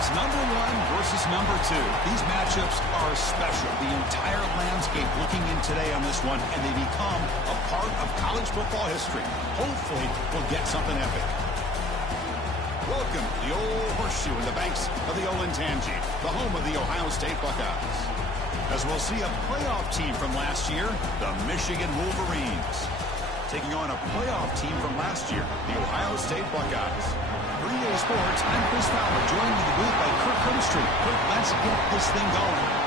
It's number one versus number two. These matchups are special. The entire landscape looking in today on this one, and they become a part of college football history. Hopefully, we'll get something epic. Welcome to the old horseshoe in the banks of the Olentangy, the home of the Ohio State Buckeyes. As we'll see a playoff team from last year, the Michigan Wolverines, taking on a playoff team from last year, the Ohio State Buckeyes. For EA Sports, I'm Chris Fowler, joined in the booth by Kirk Herbstreit. Kirk, let's get this thing going.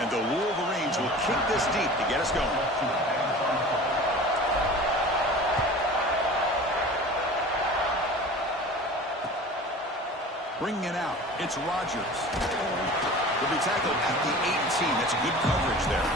And the Wolverines will kick this deep to get us going. Bringing it out, it's Rodgers. Will be tackled at the 18. That's good coverage there.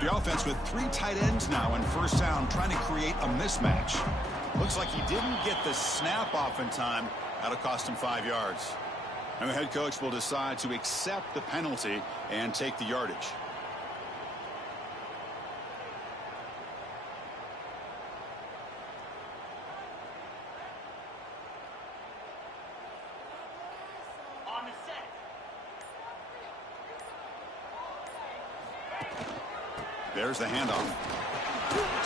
The offense with three tight ends now on first down, trying to create a mismatch. Looks like he didn't get the snap off in time. That'll cost him 5 yards. And the head coach will decide to accept the penalty and take the yardage. There's the handoff.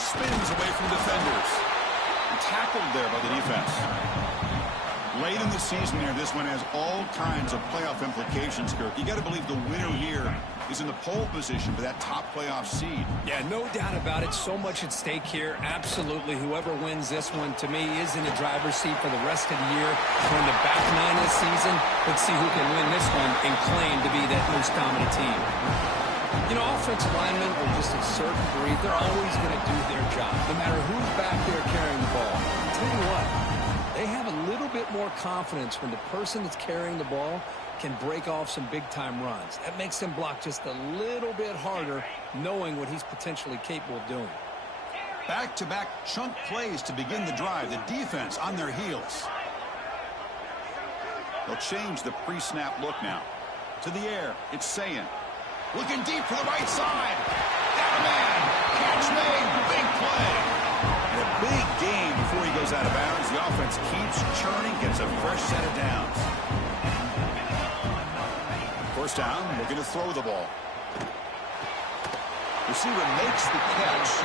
Spins away from defenders. And tackled there by the defense. Late in the season here, this one has all kinds of playoff implications, Kirk. You got to believe the winner here is in the pole position for that top playoff seed. Yeah, no doubt about it. So much at stake here. Absolutely. Whoever wins this one, to me, is in the driver's seat for the rest of the year. We're in the back nine of the season. Let's see who can win this one and claim to be that most dominant team. You know, offensive linemen are just a certain breed. They're always going to do their job, no matter who's back there carrying the ball. I'll tell you what, they have a little bit more confidence when the person that's carrying the ball can break off some big-time runs. That makes them block just a little bit harder, knowing what he's potentially capable of doing. Back-to-back chunk plays to begin the drive. The defense on their heels. They'll change the pre-snap look now. To the air, it's Sayin. Looking deep for the right side. Got a man. Catch made. Big play. And a big gain before he goes out of bounds. The offense keeps churning, gets a fresh set of downs. First down, looking to throw the ball. Receiver makes the catch.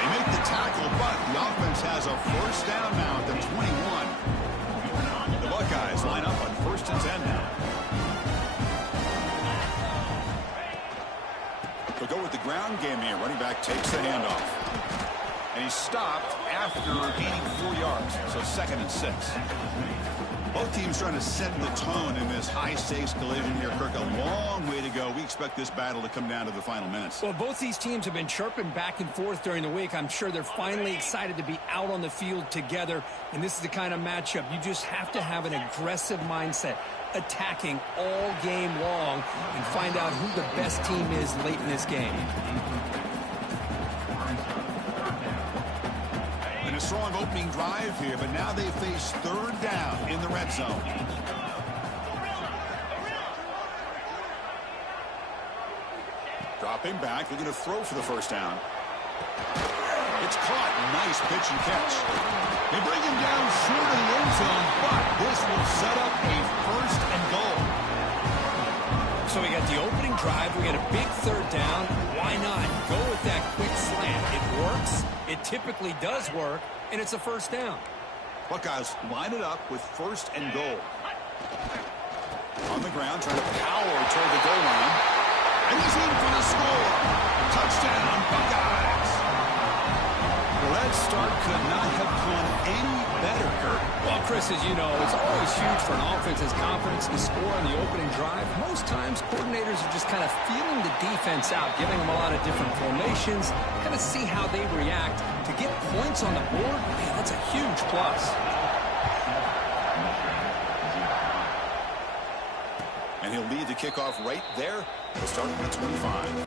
They make the tackle, but the offense has a first down now at the 21. The Buckeyes line up on 1st and 10 now. They'll go with the ground game here. Running back takes the handoff. And he's stopped after gaining 4 yards. So 2nd and 6. Both teams trying to set the tone in this high-stakes collision here, Kirk. A long way to go. We expect this battle to come down to the final minutes. Well, both these teams have been chirping back and forth during the week. I'm sure they're finally excited to be out on the field together. And this is the kind of matchup you just have to have an aggressive mindset, attacking all game long, and find out who the best team is late in this game. And a strong opening drive here, but now they face 3rd down in the red zone. Dropping back, looking to throw for the first down. It's caught. Nice pitch and catch. They bring him down short of the end zone, but this will set up a 1st and goal. So we got the opening drive. We got a big 3rd down. Why not go with that quick slant? It works. It typically does work, and it's a 1st down. Buckeyes line it up with 1st and goal. On the ground, trying to power toward the goal line. And he's in for the score. Touchdown, Buckeyes. Well, that start could not have gone any better, Kurt. Well, Well, Chris, as you know, it's always huge for an offense's confidence to score on the opening drive. Most times, coordinators are just kind of feeling the defense out, giving them a lot of different formations, kind of see how they react. To get points on the board, man, that's a huge plus. And he'll lead the kickoff right there. We'll start at the 25.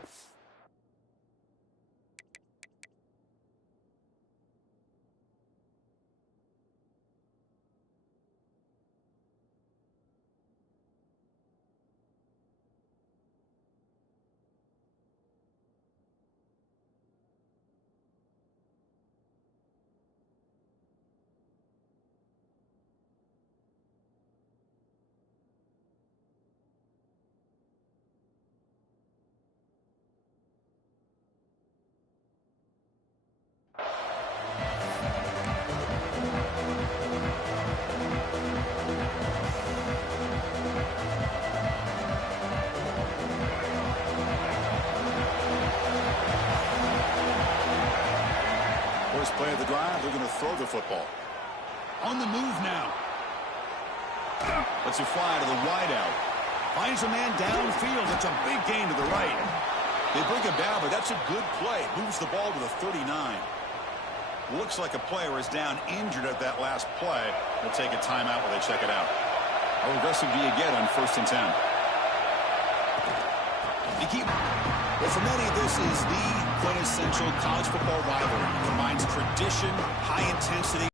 First play of the drive, they're going to throw the football. On the move now. Lets it fly to the wideout. Finds a man downfield. It's a big gain to the right. They bring him down, but that's a good play. Moves the ball to the 39. Looks like a player is down injured at that last play. They'll take a timeout while they check it out. How aggressive do you get on 1st and 10? Well, for many, this is the quintessential college football rivalry. It combines tradition, high intensity.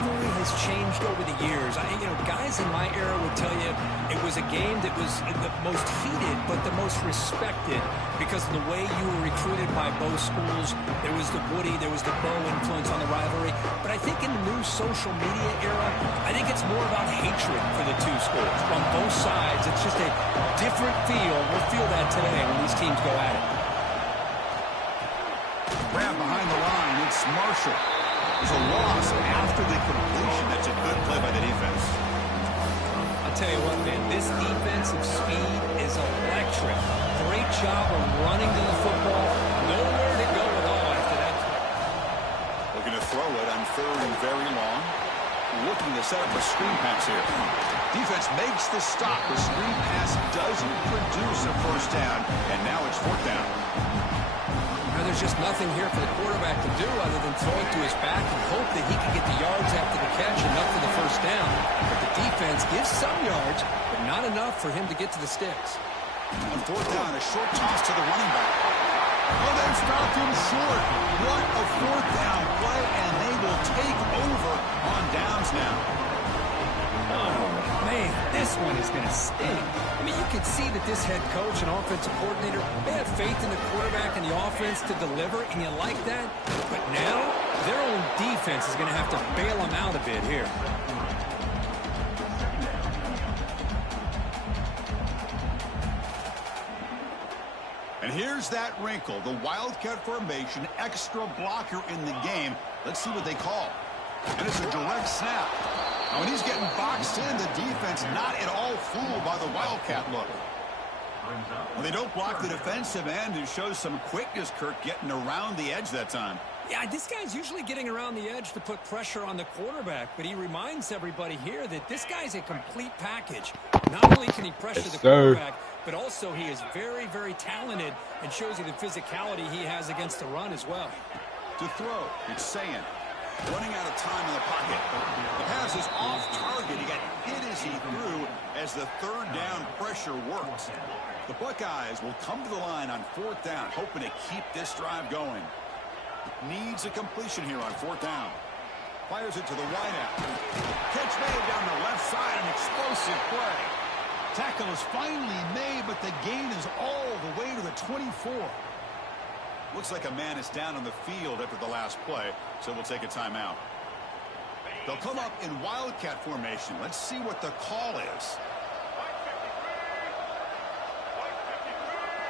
Has changed over the years. Guys in my era would tell you it was a game that was the most heated but the most respected because of the way you were recruited by both schools. There was the Woody, there was the Bo influence on the rivalry. But I think in the new social media era, I think it's more about hatred for the two schools. On both sides, it's just a different feel. We'll feel that today when these teams go at it. Grab behind the line. It's Marshall. There's a loss after the completion. That's a good play by the defense. I'll tell you what, man, this defensive speed is electric. Great job of running to the football. Nowhere to go at all after that. Looking to throw it on 3rd and very long. Looking to set up a screen pass here. Defense makes the stop. The screen pass doesn't produce a 1st down, and now it's 4th down. There's just nothing here for the quarterback to do other than throw it to his back and hope that he can get the yards after the catch, enough for the 1st down. But the defense gives some yards, but not enough for him to get to the sticks. On 4th down, a short toss to the running back. Oh, they stopped him short. What a 4th down play, and they will take over on downs now. Oh, man, this one is going to sting. I mean, you can see that this head coach and offensive coordinator, they have faith in the quarterback and the offense to deliver, and you like that. But now, their own defense is going to have to bail them out a bit here. And here's that wrinkle, the Wildcat formation, extra blocker in the game. Let's see what they call. And it's a direct snap. Now, when he's getting boxed in, the defense not at all fooled by the Wildcat look. Well, they don't block the defensive end. It shows some quickness, Kirk, getting around the edge that time. Yeah, this guy's usually getting around the edge to put pressure on the quarterback, but he reminds everybody here that this guy's a complete package. Not only can he pressure the quarterback, but also he is very, very talented and shows you the physicality he has against the run as well. To throw, it's saying. Running out of time in the pocket. The pass is off target. He got hit as he threw as the 3rd down pressure works. The Buckeyes will come to the line on 4th down, hoping to keep this drive going. Needs a completion here on 4th down. Fires it to the wideout. Catch made down the left side, an explosive play. Tackle is finally made, but the gain is all the way to the 24. Looks like a man is down on the field after the last play, so we'll take a timeout. They'll come up in Wildcat formation. Let's see what the call is.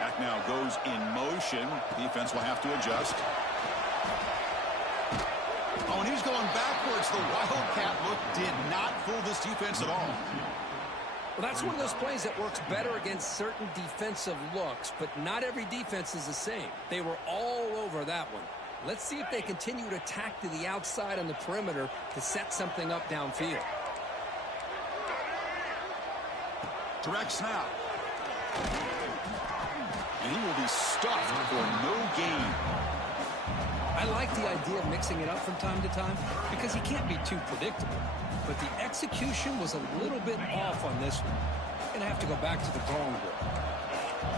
Back now goes in motion. Defense will have to adjust. Oh, and he's going backwards. The Wildcat look did not fool this defense at all. Well, that's one of those plays that works better against certain defensive looks, but not every defense is the same. They were all over that one. Let's see if they continue to attack to the outside on the perimeter to set something up downfield. Direct snap. And he will be stuffed for no gain. I like the idea of mixing it up from time to time because he can't be too predictable. But the execution was a little bit off on this one. Going to have to go back to the drawing board.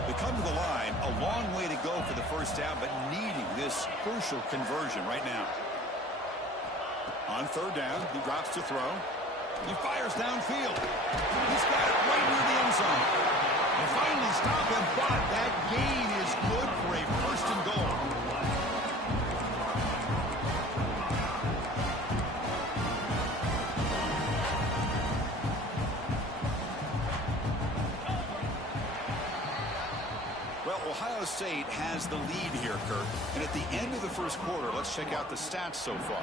They come to the line, a long way to go for the first down, but needing this crucial conversion right now. On third down, he drops to throw. He fires downfield. He's got it right near the end zone. They finally stop him, but that gain is good for a first and goal. Well, Ohio State has the lead here, Kirk. And at the end of the first quarter, let's check out the stats so far.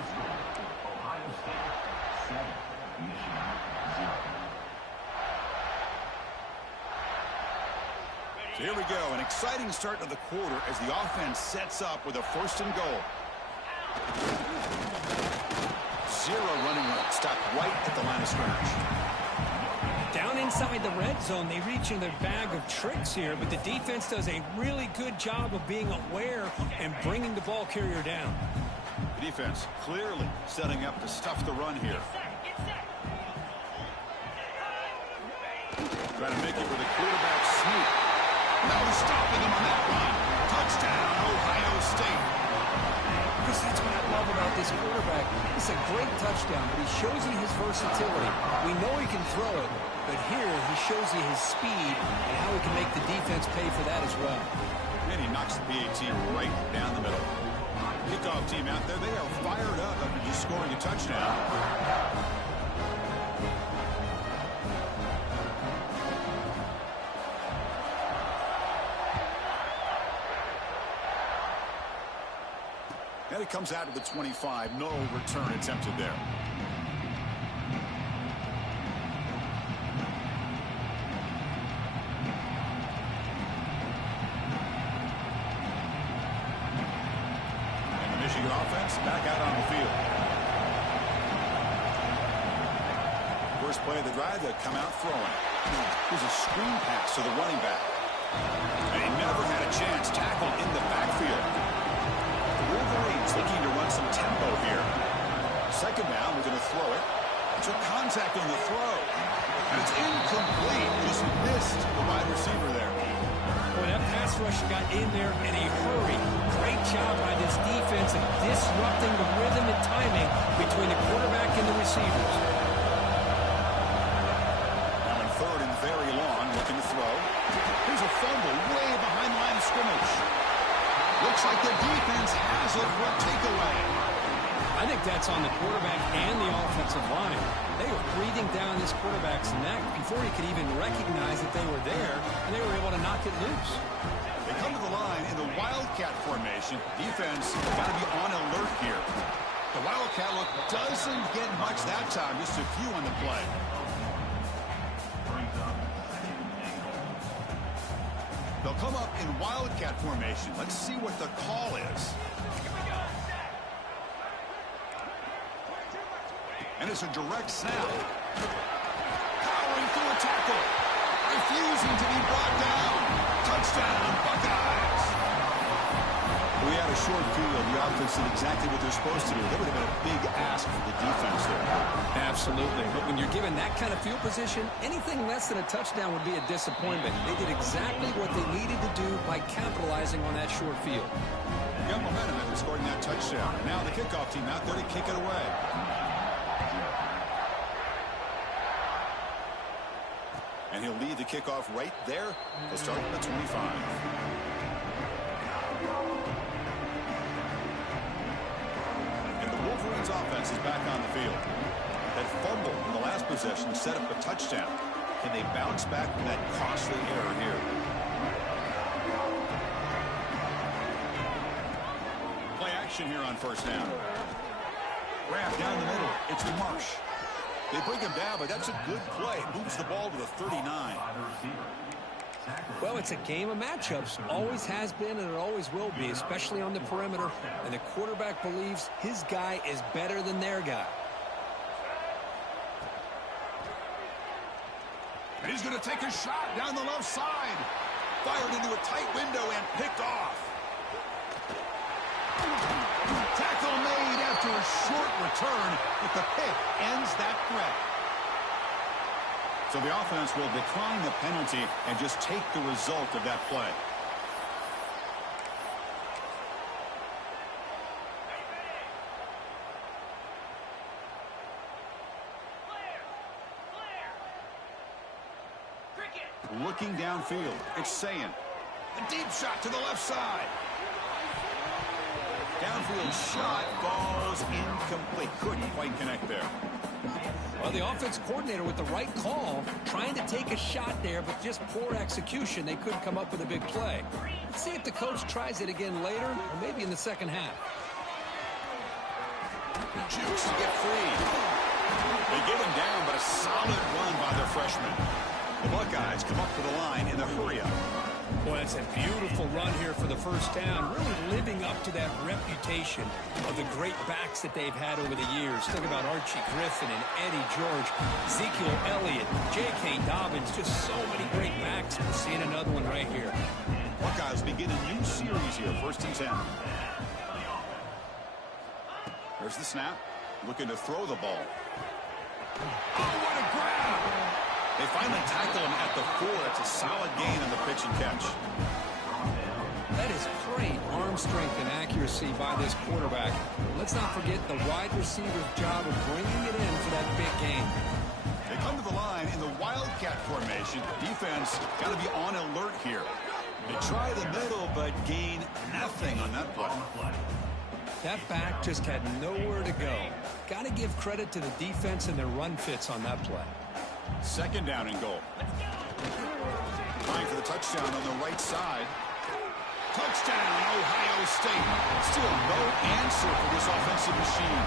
So here we go, an exciting start to the quarter as the offense sets up with a first and goal. Zero running room, stopped right at the line of scrimmage. Down inside the red zone, they reach in their bag of tricks here, but the defense does a really good job of being aware and bringing the ball carrier down. The defense clearly setting up to stuff the run here. Trying to make it with a quarterback sneak. No stopping him on that run. Touchdown, Ohio State. Chris, that's what I love about this quarterback. It's a great touchdown, but he shows you his versatility. We know he can throw it, but here he shows you his speed and how he can make the defense pay for that as well. And he knocks the PAT right down the middle. Kickoff team out there, they are fired up after just scoring a touchdown. And it comes out of the 25. No return attempted there. And the Michigan offense back out on the field. First play of the drive, they come out throwing. Here's a screen pass to the running back. And he never had a chance. Tackled in the backfield. Wolverines looking to run some tempo here. Second down, we're going to throw it. Took contact on the throw. And it's incomplete. Just missed the wide receiver there. Boy, that pass rush got in there in a hurry. Great job by this defense of disrupting the rhythm and timing between the quarterback and the receivers. Now in third and very long, looking to throw. Here's a fumble way behind the line of scrimmage. Looks like the defense has it for a takeaway. I think that's on the quarterback and the offensive line. They were breathing down this quarterback's neck before he could even recognize that they were there, and they were able to knock it loose. They come to the line in the Wildcat formation. Defense got to be on alert here. The Wildcat look doesn't get much that time, just a few on the play. They'll come up in Wildcat formation. Let's see what the call is. And it's a direct snap. Powering through a tackle. Refusing to be brought down. Touchdown, Buckeyes. We had a short field. The offense did exactly what they're supposed to do. That would have been a big ask for the defense there. Absolutely. But when you're given that kind of field position, anything less than a touchdown would be a disappointment. They did exactly what they needed to do by capitalizing on that short field. Got momentum after scoring that touchdown. And now the kickoff team out there to kick it away. And he'll lead the kickoff right there. They'll start at the 25. Wolverines offense is back on the field. That fumble in the last possession set up a touchdown. Can they bounce back from that costly error here? Play action here on first down. Grab down the middle. It's Marsh. They bring him down, but that's a good play. Moves the ball to the 39. Well, it's a game of matchups. Always has been and it always will be, especially on the perimeter. And the quarterback believes his guy is better than their guy. And he's going to take a shot down the left side. Fired into a tight window and picked off. Tackle made after a short return, but the pick ends that threat. So the offense will decline the penalty and just take the result of that play. Looking downfield, it's Sayin. A deep shot to the left side. Downfield shot falls incomplete. Couldn't quite connect there. Well, the offense coordinator with the right call, trying to take a shot there, but just poor execution. They couldn't come up with a big play. Let's see if the coach tries it again later, or maybe in the second half. Jukes to get free. They get him down, but a solid run by their freshman. The Buckeyes come up to the line in the hurry-up. Boy, that's a beautiful run here for the first down, really living up to that reputation of the great backs that they've had over the years. Think about Archie Griffin and Eddie George, Ezekiel Elliott, J.K. Dobbins, just so many great backs. We're seeing another one right here. Buckeyes begin a new series here, 1st and 10. There's the snap, looking to throw the ball. Oh, what a grab! They finally tackle him at the 4. It's a solid gain on the pitch and catch. That is great arm strength and accuracy by this quarterback. Let's not forget the wide receiver's job of bringing it in for that big gain. They come to the line in the Wildcat formation. Defense got to be on alert here. They try the middle, but gain nothing on that play. That back just had nowhere to go. Got to give credit to the defense and their run fits on that play. 2nd down and goal. Trying for the touchdown on the right side. Touchdown, Ohio State. Still no answer for this offensive machine.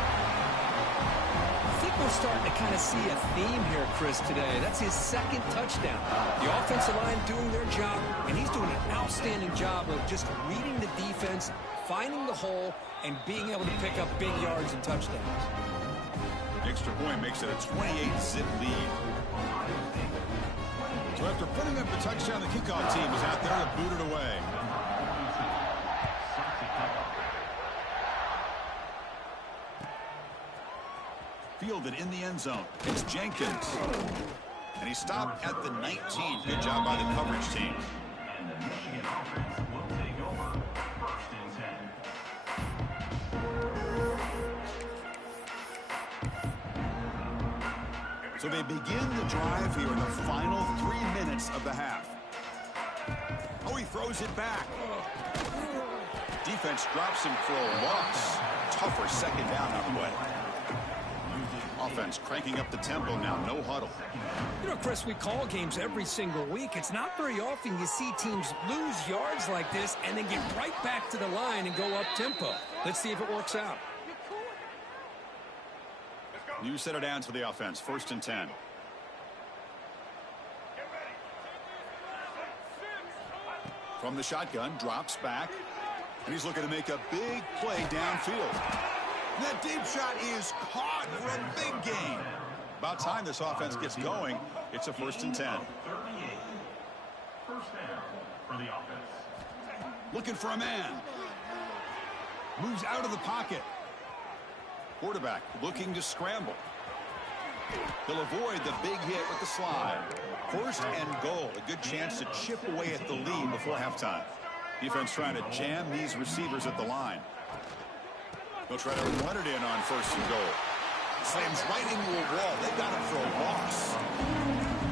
I think we're starting to kind of see a theme here, Chris, today. That's his 2nd touchdown. The offensive line doing their job, and he's doing an outstanding job of just reading the defense, finding the hole, and being able to pick up big yards and touchdowns. Extra point makes it a 28-zip lead. So after putting up the touchdown, the kickoff team is out there to boot it away. Fielded in the end zone. It's Jenkins. And he stopped at the 19. Good job by the coverage team. And the Michigan offense will take over 1st and 10. So they begin the drive here in the final 3 minutes of the half. Oh, he throws it back. Defense drops him for a loss. Tougher 2nd down on the way. Offense cranking up the tempo now, no huddle. You know, Chris, we call games every single week. It's not very often you see teams lose yards like this and then get right back to the line and go up tempo. Let's see if it works out. New setter down to the offense, 1st and 10. From the shotgun, drops back, and he's looking to make a big play downfield. That deep shot is caught for a big gain. About time this offense gets going. It's a 1st and 10. 38. 1st down for the offense. Looking for a man. Moves out of the pocket. Quarterback looking to scramble. He'll avoid the big hit with the slide. 1st and goal. A good chance to chip away at the lead before halftime. Defense trying to jam these receivers at the line. They'll try to run it in on 1st and goal. Slams right into a wall. They got him for a loss.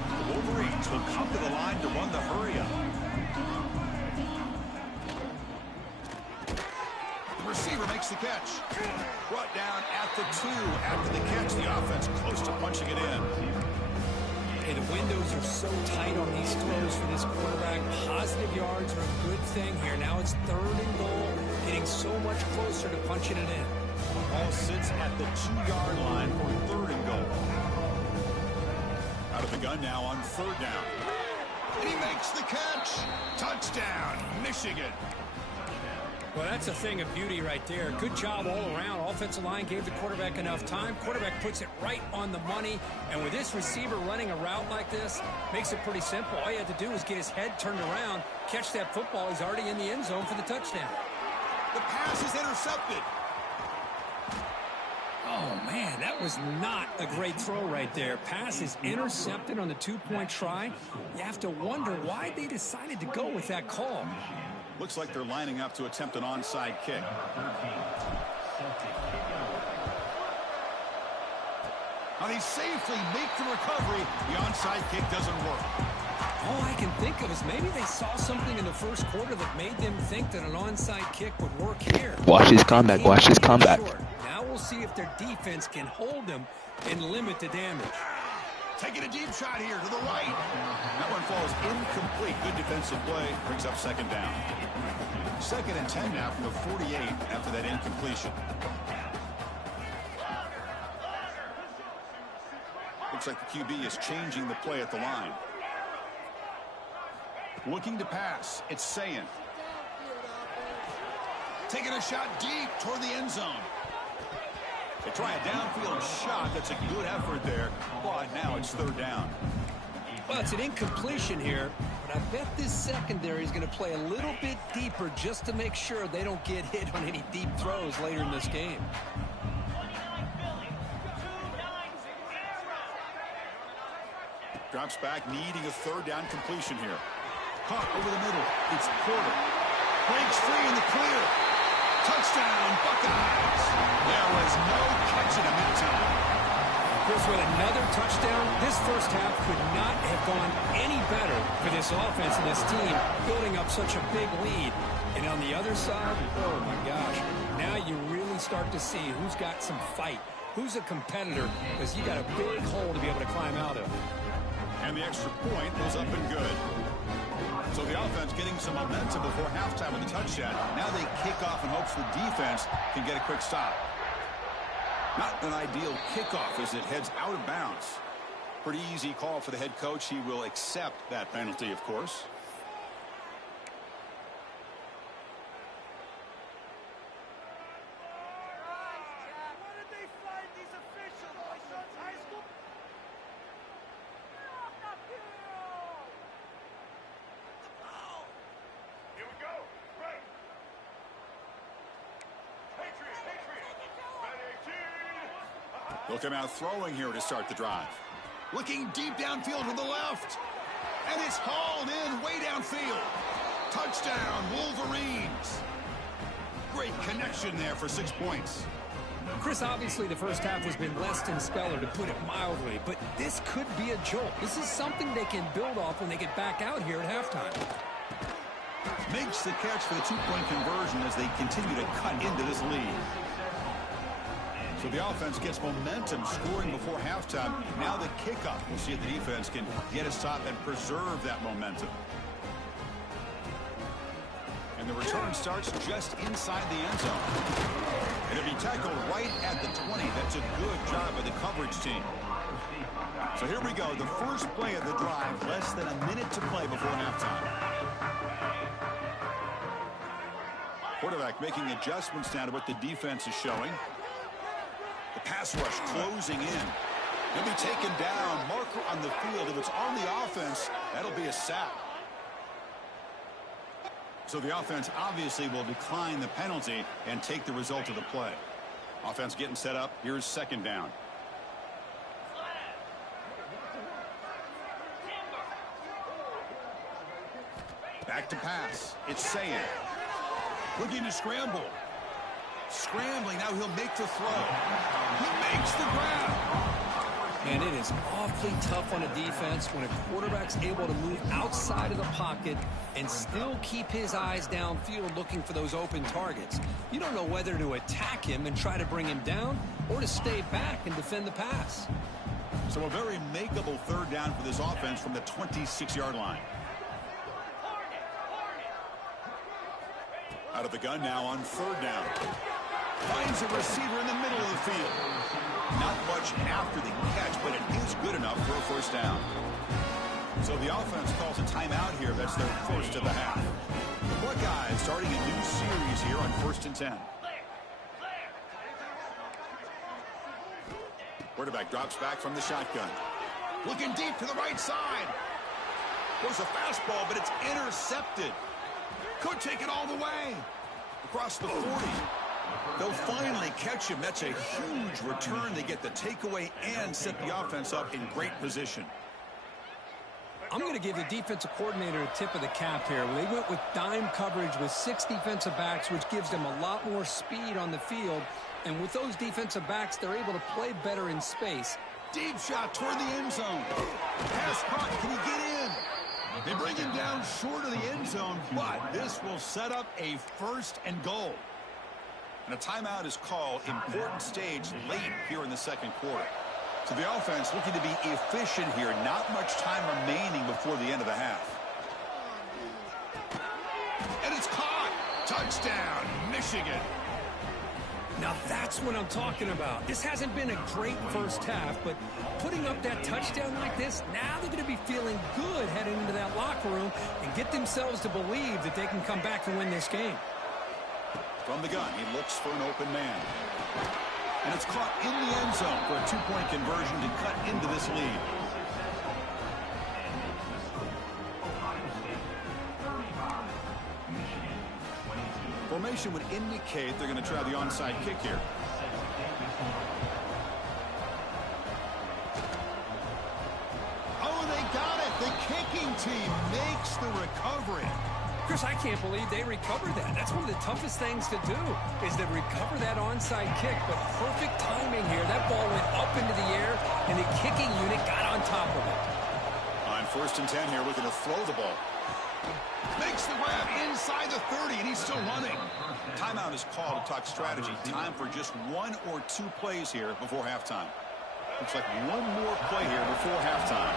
The Wolverines will come to the line to run the hurry-up. The receiver makes the catch. Brought down at the 2 after the catch. The offense close to punching it in. Hey, the windows are so tight on these throws for this quarterback. Positive yards are a good thing here. Now it's 3rd and goal, getting so much closer to punching it in. Ball sits at the 2-yard line for 3rd and goal. Out of the gun now on 3rd down. And he makes the catch. Touchdown, Michigan. Well, that's a thing of beauty right there. Good job all around. Offensive line gave the quarterback enough time. Quarterback puts it right on the money. And with this receiver running a route like this, makes it pretty simple. All you have to do is get his head turned around, catch that football. He's already in the end zone for the touchdown. The pass is intercepted. Oh, man, that was not a great throw right there. Pass is intercepted on the two-point try. You have to wonder why they decided to go with that call. Looks like they're lining up to attempt an onside kick. Now they safely make the recovery. The onside kick doesn't work. All I can think of is maybe they saw something in the first quarter that made them think that an onside kick would work here. Watch his comeback. Watch his comeback. Now we'll see if their defense can hold them and limit the damage. Taking a deep shot here to the right. That one falls incomplete. Good defensive play. Brings up second down. 2nd and 10 now from the 48 after that incompletion. Looks like the QB is changing the play at the line. Looking to pass. It's Sayin. Taking a shot deep toward the end zone. They try a downfield shot. That's a good effort there. But now it's 3rd down. Well, it's an incompletion here, but I bet this secondary is going to play a little bit deeper just to make sure they don't get hit on any deep throws later in this game. Drops back, needing a 3rd down completion here. Caught over the middle. It's Porter. Breaks free in the clear. Touchdown, Buckeyes. There was no catching him that time. Chris, with another touchdown, this first half could not have gone any better for this offense and this team, building up such a big lead. And on the other side, oh my gosh, now you really start to see who's got some fight, who's a competitor, because you got a big hole to be able to climb out of. And the extra point was up and good. So the offense getting some momentum before halftime with the touchdown. Now they kick off in hopes the defense can get a quick stop. Not an ideal kickoff as it heads out of bounds. Pretty easy call for the head coach. He will accept that penalty, of course. They'll come out throwing here to start the drive. Looking deep downfield to the left. And it's hauled in way downfield. Touchdown, Wolverines. Great connection there for 6 points. Chris, obviously the first half has been less than stellar, to put it mildly, but this could be a jolt. This is something they can build off when they get back out here at halftime. Makes the catch for the 2-point conversion as they continue to cut into this lead. So the offense gets momentum scoring before halftime. Now the kickoff. We'll see if the defense can get a stop and preserve that momentum. And the return starts just inside the end zone. And it'll be tackled right at the 20. That's a good job by the coverage team. So here we go. The first play of the drive. Less than a minute to play before halftime. Quarterback making adjustments now to what the defense is showing. The pass rush closing in. He'll be taken down. Marker on the field. If it's on the offense, that'll be a sack. So the offense obviously will decline the penalty and take the result of the play. Offense getting set up. Here's 2nd down. Back to pass. It's Sayin. Looking to scramble. Scrambling. Now he'll make the throw. He makes the grab. And it is awfully tough on a defense when a quarterback's able to move outside of the pocket and still keep his eyes downfield looking for those open targets. You don't know whether to attack him and try to bring him down or to stay back and defend the pass. So a very makeable 3rd down for this offense from the 26-yard line. Out of the gun now on 3rd down. Finds a receiver in the middle of the field. Not much after the catch, but it is good enough for a 1st down. So the offense calls a timeout here. That's their first of the half. The Buckeyes starting a new series here on 1st and 10. Quarterback drops back from the shotgun. Looking deep to the right side. Goes a fastball, but it's intercepted. Could take it all the way. Across the 40. They'll finally catch him. That's a huge return. They get the takeaway and set the offense up in great position. I'm going to give the defensive coordinator a tip of the cap here. They went with dime coverage with 6 defensive backs, which gives them a lot more speed on the field. And with those defensive backs, they're able to play better in space. Deep shot toward the end zone. Pass caught. Can he get in? They bring him down short of the end zone, but this will set up a 1st and goal. And a timeout is called. Important stage late here in the second quarter. So the offense looking to be efficient here. Not much time remaining before the end of the half. And it's caught. Touchdown, Michigan. Now that's what I'm talking about. This hasn't been a great first half, but putting up that touchdown like this, now they're going to be feeling good heading into that locker room and get themselves to believe that they can come back and win this game. From the gun, he looks for an open man. And it's caught in the end zone for a 2-point conversion to cut into this lead. Formation would indicate they're going to try the onside kick here. Oh, they got it. The kicking team makes the recovery. Chris, I can't believe they recovered that. That's one of the toughest things to do, is to recover that onside kick. But perfect timing here. That ball went up into the air, and the kicking unit got on top of it. On 1st and 10 here, looking to throw the ball. Makes the grab inside the 30, and he's still running. Timeout is called to talk strategy. Time for just 1 or 2 plays here before halftime. Looks like one more play here before halftime.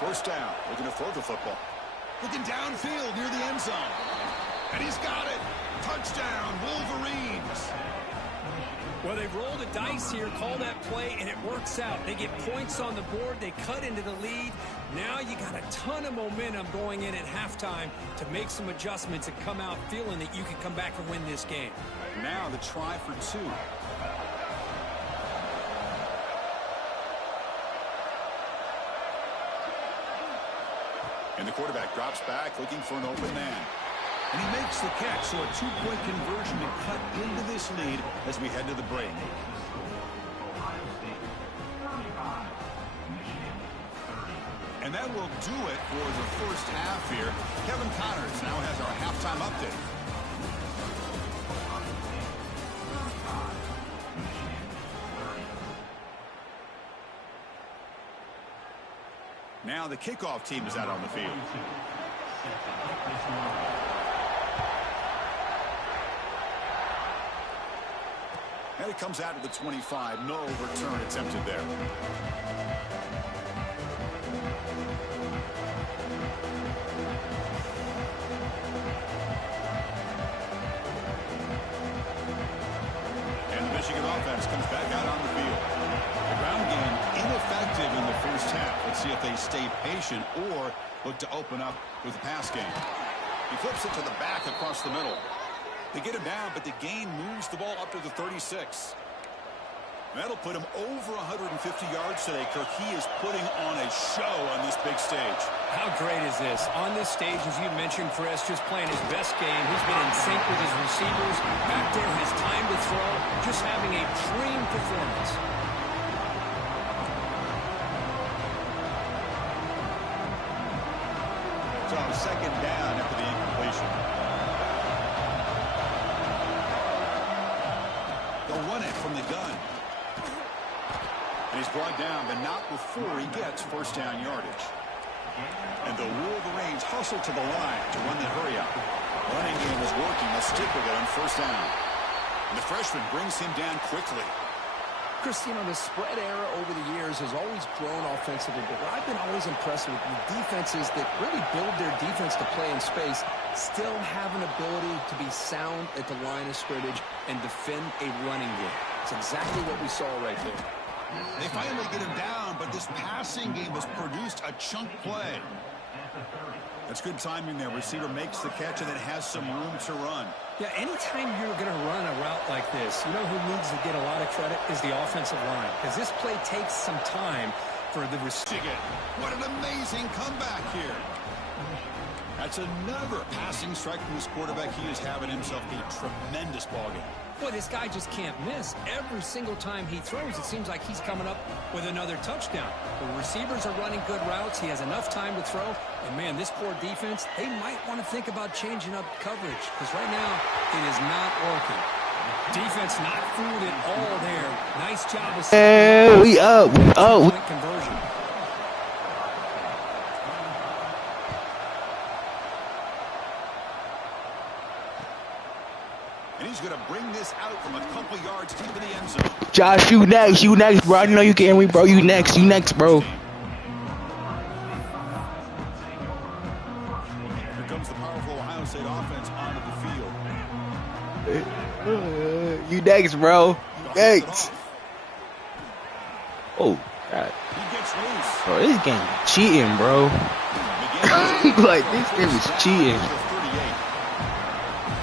1st down, looking to throw the football. Looking downfield near the end zone. And he's got it. Touchdown, Wolverines. Well, they've rolled the dice here, call that play, and it works out. They get points on the board. They cut into the lead. Now you got a ton of momentum going in at halftime to make some adjustments and come out feeling that you can come back and win this game. Now the try for 2. And the quarterback drops back, looking for an open man. And he makes the catch, so a 2-point conversion to cut into this lead as we head to the break. And that will do it for the first half here. Kevin Connors now has our halftime update. Now the kickoff team is out on the field. And it comes out to the 25. No return attempted there. And the Michigan offense comes back out on the field. The ground game ineffective in the first half. Let's see if they stay patient or look to open up with the pass game. He flips it to the back across the middle. They get him down, but the gain moves the ball up to the 36. That'll put him over 150 yards today, Kirk. He is putting on a show on this big stage. How great is this? On this stage, as you mentioned, Chris, just playing his best game. He's been in sync with his receivers. Back there, his time to throw. Just having a dream performance. So 2nd down after the incompletion. They'll run it from the gun. And he's brought down, but not before he gets 1st down yardage. And the Wolverines hustle to the line to run the hurry up. Running game is working. They'll stick with it on 1st down. And the freshman brings him down quickly. Chris, you know, the spread era over the years has always grown offensively, but what I've been always impressed with the defenses that really build their defense to play in space still have an ability to be sound at the line of scrimmage and defend a running game. It's exactly what we saw right there. They finally get him down, but this passing game has produced a chunk play. That's good timing there. Receiver makes the catch and then has some room to run. Yeah, anytime you're going to run a route like this, you know who needs to get a lot of credit is the offensive line, because this play takes some time for the receiver. What an amazing comeback here. That's another passing strike from this quarterback. He is having himself a tremendous ballgame. Boy, this guy just can't miss. Every single time he throws, it seems like he's coming up with another touchdown. The receivers are running good routes. He has enough time to throw. And, man, this poor defense, they might want to think about changing up coverage, because right now it is not working. Defense not fooled at all there. Nice job of we up. Two-point conversion. And he's going to bring this out from a couple yards deep in the end zone. Josh, you next, bro. I know you can hear me, bro. You next, bro. Here comes the powerful Ohio State offense onto the field. You next, bro. Next. Oh, God. He gets loose. Bro, this game is cheating, bro. Like, this game is cheating.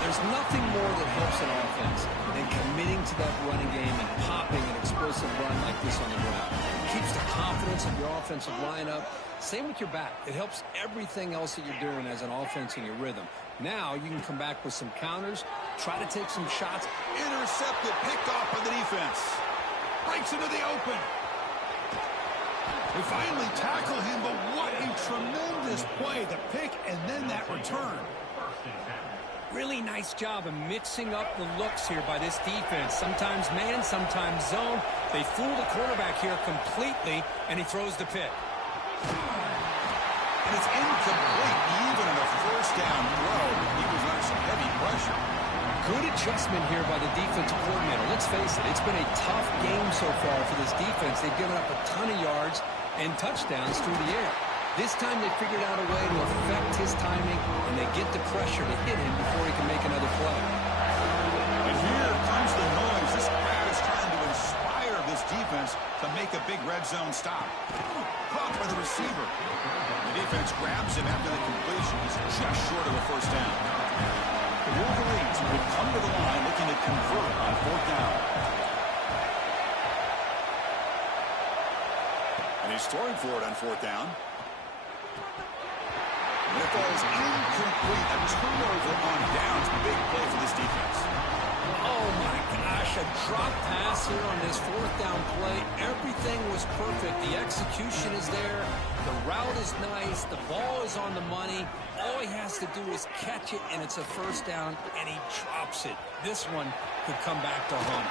There's nothing more that helps an offense than committing to that running game and popping an explosive run like this on the ground. It keeps the confidence of your offensive lineup. Same with your back. It helps everything else that you're doing as an offense in your rhythm. Now you can come back with some counters, try to take some shots. Intercepted, picked off by the defense. Breaks into the open. They finally tackle him, but what a tremendous play. The pick and then that return. Really nice job of mixing up the looks here by this defense. Sometimes man, sometimes zone. They fool the quarterback here completely, and he throws the pick. And it's incomplete, even in a first down throw. He was under some heavy pressure. Good adjustment here by the defensive coordinator. Let's face it, it's been a tough game so far for this defense. They've given up a ton of yards and touchdowns through the air. This time they figured out a way to affect his timing, and they get the pressure to hit him before he can make another play. And here comes the noise. This crowd is trying to inspire this defense to make a big red zone stop. Caught by the receiver. The defense grabs him after the completion. He's just short of a first down. The Wolverines will come to the line looking to convert on fourth down. And he's throwing for it on fourth down. And it falls incomplete. A turnover on downs. Big play for this defense. Oh, my gosh, a drop pass here on this fourth down play. Everything was perfect. The execution is there. The route is nice. The ball is on the money. All he has to do is catch it, and it's a first down, and he drops it. This one could come back to home.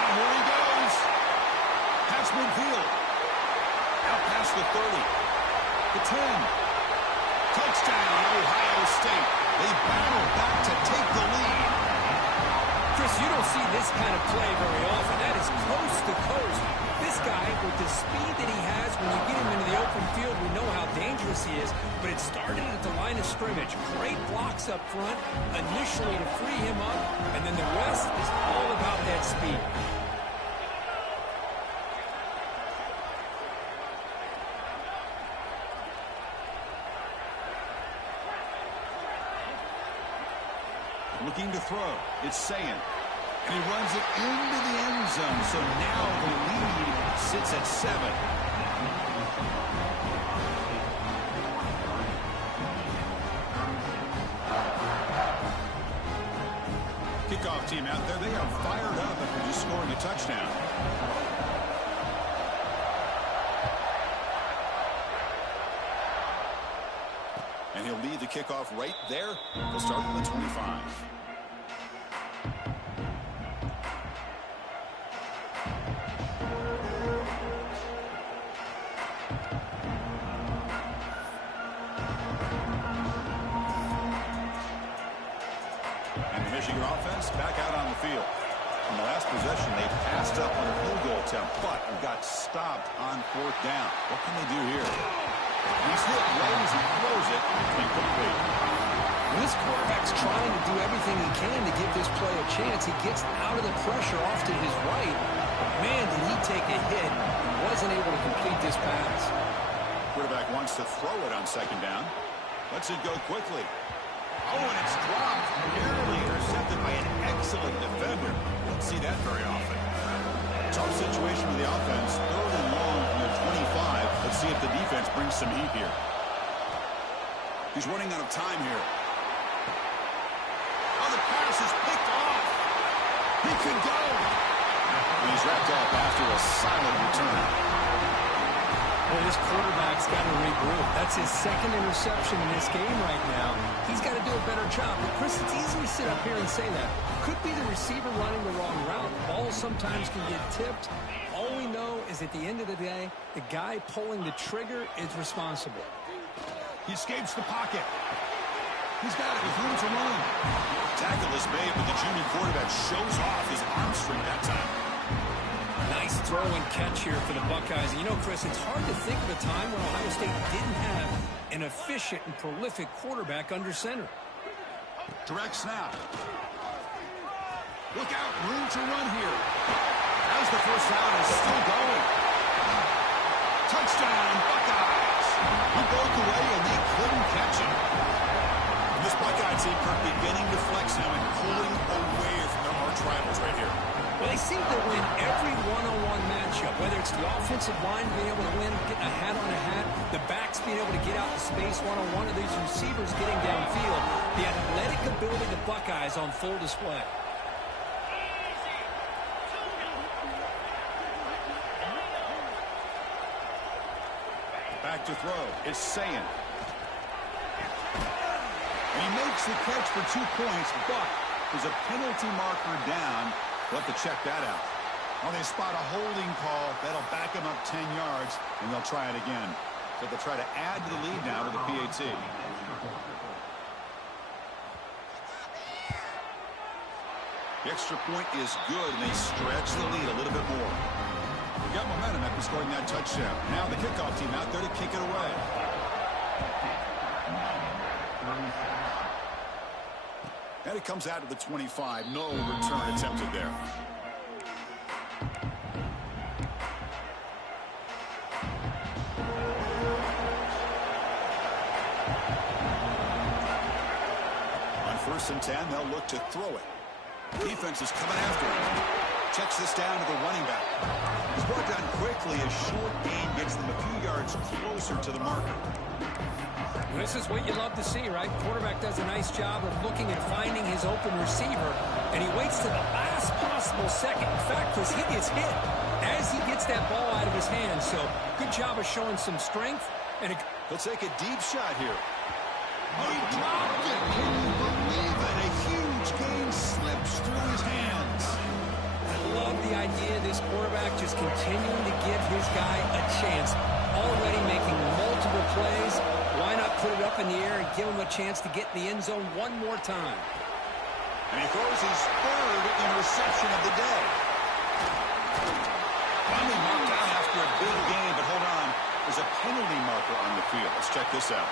And here he goes. Past midfield. Out past the 30. The 10. Touchdown, Ohio State. They battle back to take the lead. Chris, you don't see this kind of play very often. That is coast to coast. This guy, with the speed that he has, when you get him into the open field, we know how dangerous he is, but it started at the line of scrimmage. Great blocks up front, initially to free him up, and then the rest is all about that speed. Looking to throw. It's Sayin. And he runs it into the end zone. So now the lead sits at 7. Kickoff team out there. They are fired up after just scoring a touchdown. And he'll lead the kickoff right there. He'll start from the 25. And the Michigan offense back out on the field. On the last possession, they passed up on a field goal attempt, but got stopped on fourth down. What can they do here? He's hit right as he throws it. Incomplete. This quarterback's trying to do everything he can to give this play a chance. He gets out of the pressure off to his right. Man, did he take a hit. He wasn't able to complete this pass. Quarterback wants to throw it on second down. Lets it go quickly. Oh, and it's dropped. Nearly intercepted by an excellent defender. Don't see that very often. Tough situation for the offense. Third and long from their 25. Let's see if the defense brings some heat here. He's running out of time here. Oh, the pass is picked off. He could go. And he's wrapped up after a silent return. Well, this quarterback's got to regroup. That's his second interception in this game right now. He's got to do a better job. But, Chris, it's easy to sit up here and say that. Could be the receiver running the wrong route. Balls sometimes can get tipped. All we know is at the end of the day, the guy pulling the trigger is responsible. He escapes the pocket. He's got it with room to run. Tackle is made, but the junior quarterback shows off his arm strength that time. Nice throw and catch here for the Buckeyes. And you know, Chris, it's hard to think of a time when Ohio State didn't have an efficient and prolific quarterback under center. Direct snap. Look out, room to run here. As the first down is still going. Touchdown, Buckeyes. He broke away and they couldn't catch him. And this Buckeye team are beginning to flex now and pulling away from their arch rivals right here. Well, they seem to win every one-on-one matchup, whether it's the offensive line being able to win, getting a hat on a hat, the backs being able to get out in space one-on-one, of these receivers getting downfield. The athletic ability of the Buckeyes on full display. Back to throw. It's Sayin. He makes the catch for 2 points, but there's a penalty marker down. We'll have to check that out. Well, they spot a holding call. That'll back them up 10 yards, and they'll try it again. So they'll try to add to the lead now with the PAT. The extra point is good, and they stretch the lead a little bit more. Got momentum after scoring that touchdown. Now the kickoff team out there to kick it away. And it comes out to the 25. No return attempted there. On 1st and 10, they'll look to throw it. Defense is coming after him. Checks this down to the running back. He's brought down quickly. A short gain gets them a few yards closer to the marker. This is what you love to see, right? Quarterback does a nice job of looking and finding his open receiver, and he waits to the last possible second. In fact, his hit is hit as he gets that ball out of his hands. So good job of showing some strength. And he'll take a deep shot here. Oh, he dropped it. Can you believe it? A huge gain slips through his hands. I love the idea of this quarterback just continuing to give his guy a chance. Already making multiple plays. Why not put it up in the air and give him a chance to get in the end zone one more time? And he throws his third interception of the day. Finally marked out after a big game, but hold on. There's a penalty marker on the field. Let's check this out.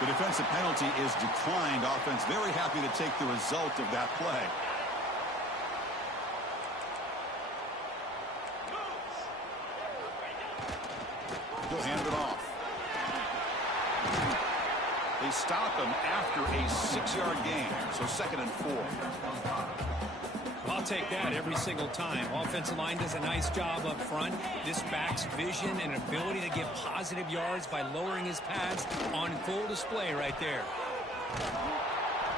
The defensive penalty is declined. Offense very happy to take the result of that play. He'll hand it off. They stop him after a 6-yard gain, so 2nd and 4. I'll take that every single time. Offensive line does a nice job up front. This back's vision and ability to get positive yards by lowering his pads on full display right there.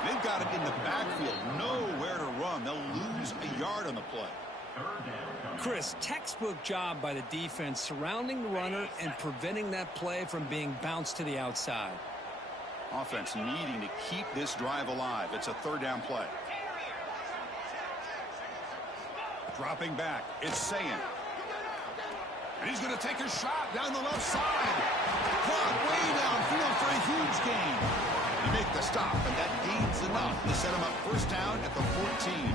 They've got it in the backfield. Nowhere to run. They'll lose a yard on the play. Chris, textbook job by the defense surrounding the runner and preventing that play from being bounced to the outside. Offense needing to keep this drive alive. It's a 3rd down play. Dropping back. It's Sayin. And he's going to take a shot down the left side. Caught way downfield for a huge gain. He make the stop, and that gains enough to set him up 1st down at the 14.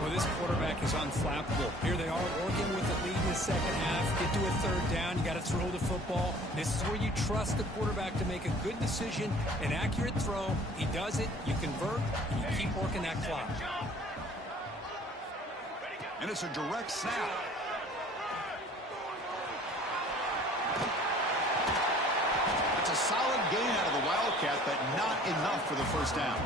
Well, this This quarterback is unflappable. Here they are working with the lead in the second half. Get to a third down. You got to throw the football. This is where you trust the quarterback to make a good decision, an accurate throw. He does it. You convert, and you keep working that clock. And it's a direct snap. That's a solid gain out of the Wildcat, but not enough for the first down.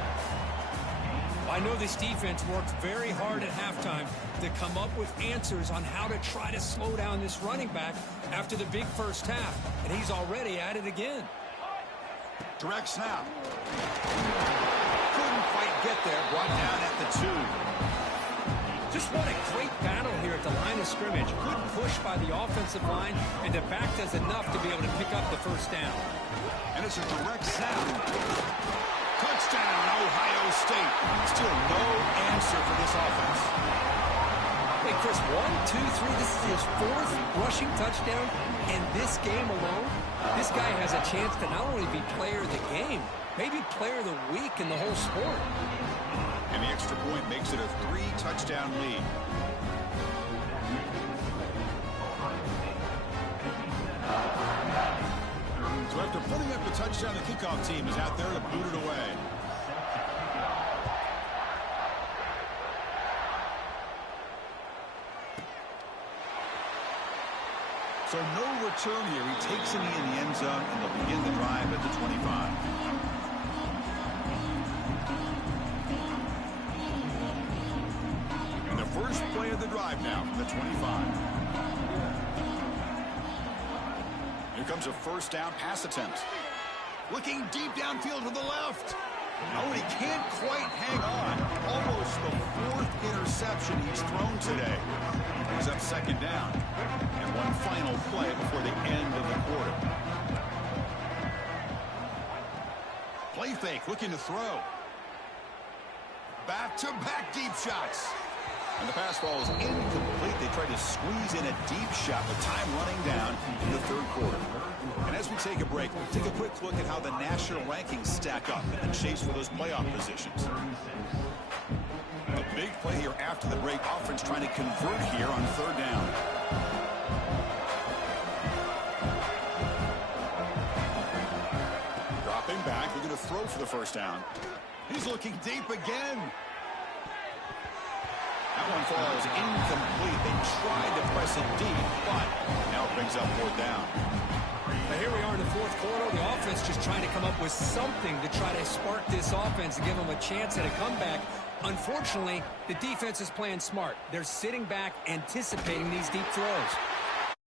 I know this defense worked very hard at halftime to come up with answers on how to try to slow down this running back after the big first half, and he's already at it again. Direct snap. Couldn't quite get there. Brought down at the 2. Just what a great battle here at the line of scrimmage. Good push by the offensive line, and the back does enough to be able to pick up the first down. And it's a direct snap. Touchdown, Ohio State. Still no answer for this offense. Hey, Chris, 1, 2, 3. This is his 4th rushing touchdown. And this game alone, this guy has a chance to not only be player of the game, maybe player of the week in the whole sport. And the extra point makes it a 3-touchdown lead. So after putting up a touchdown, the kickoff team is out there to boot it away. So no return here. He takes it in the end zone, and they'll begin the drive at the 25. And the first play of the drive now from the 25. Here comes a first down pass attempt. Looking deep downfield to the left. Oh, he can't quite hang on. Almost the 4th interception he's thrown today. He's up second down. And one final play before the end of the quarter. Play fake, looking to throw. Back-to-back deep shots. And the pass ball is incomplete. They tried to squeeze in a deep shot with time running down in the 3rd quarter. And as we take a break, take a quick look at how the national rankings stack up in the chase for those playoff positions. A big play here after the break. Offense trying to convert here on 3rd down. Dropping back, looking to throw for the first down. He's looking deep again. That one falls incomplete. They tried to press it deep, but now it brings up 4th down. Now here we are in the 4th quarter. The offense just trying to come up with something to try to spark this offense and give them a chance at a comeback. Unfortunately, the defense is playing smart. They're sitting back, anticipating these deep throws.